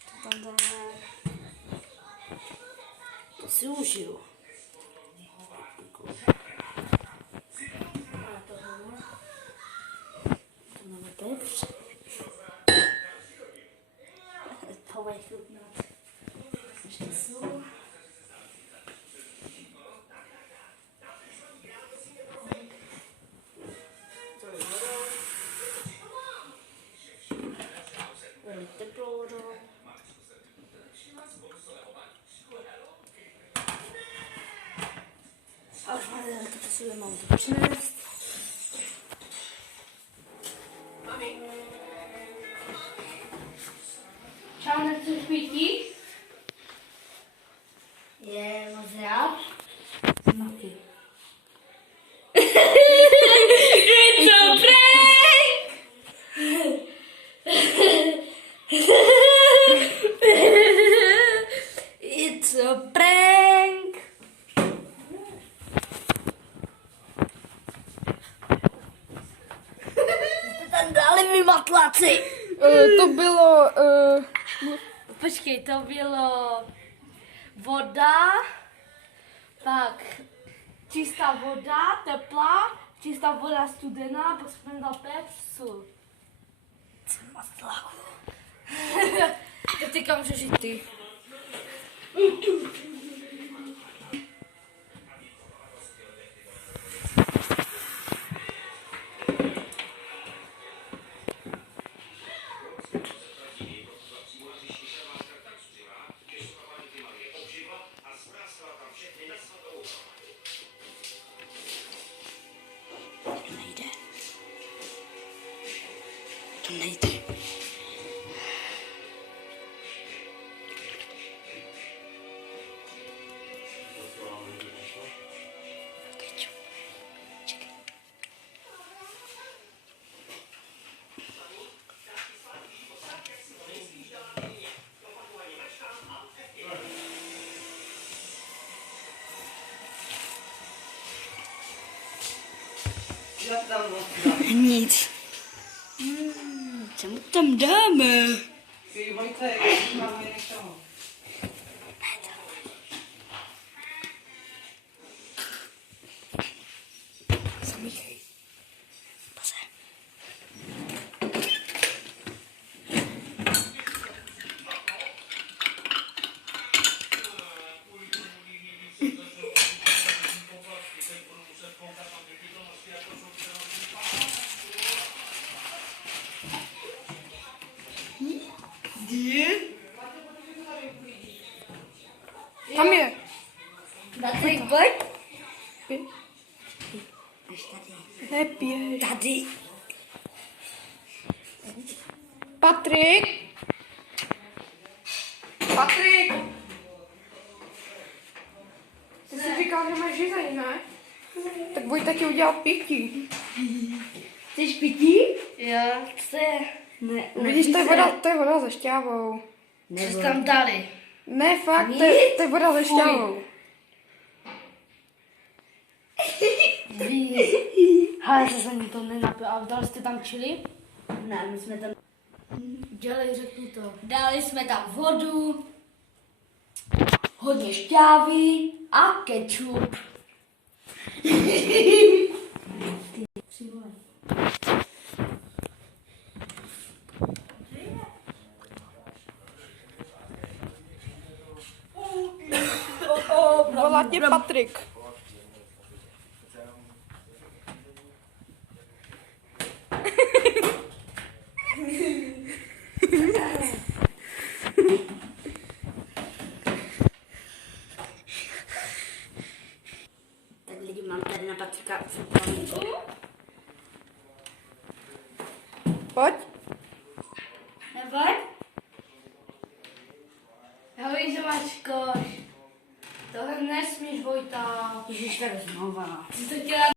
To tam dáme. To si užiju. A to máme. To máme pepř. To bude chutnat. Ještě sůl. Teplou vodou. A už máme to posledně mám to přinést. Čau, nechceš pití? Je moc rád. Maky. It's a It's a prank. Jste tam dali vy matlaci. To bylo... Počkej, to bylo voda, pak čistá voda, teplá, čistá voda studená, pak jsme dal pepř, sůl. Matlaku. To teďka můžeš jít ty. Nejde. To nejde. Kečup. Čekaj. Nic. Co mu tam dáme? Zamíchej. Pozor. Tam je. Patrik, pojď. Pě- Až tady. Nepěš. Tady. Patrik. Patrik. Ty jsi říkal, že máš žízeň, ne? Tak Vojta ti udělal pití. Chceš pití? Jo, chce. Ne, Vidíš, to je voda se šťávou. Co jsi tam dali? Ne, fakt, Nic? to je voda se šťávou. Ale se mi to nenapil. A dali jste tam chili? Ne, my jsme tam... Dělej, řeknu to. Dali jsme tam vodu, hodně šťávy a kečup. Volá tě Patrik. Tak lidi, mám tady na Patrika fotbalníku. Pojď. Neboj. Já vím, že máš koš. Tohle nesmíš, Vojta. Ježiš, tak znova. Ty to chtěla